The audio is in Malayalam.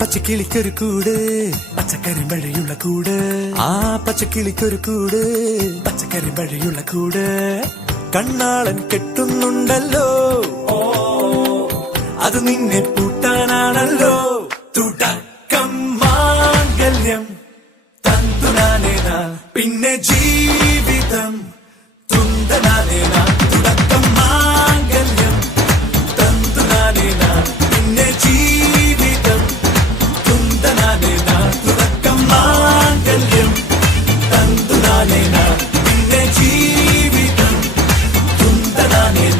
പച്ചക്കിളിക്കൊരു കൂട് പച്ചക്കരിമ്പഴയുള്ള കൂട് ആ പച്ചക്കിളിക്കൊരു കൂട് പച്ചക്കരിമ്പഴയുള്ള കൂട് കണ്ണാളൻ കെട്ടുന്നുണ്ടല്ലോ അത് നിന്നെ പൂട്ടാനാണല്ലോ.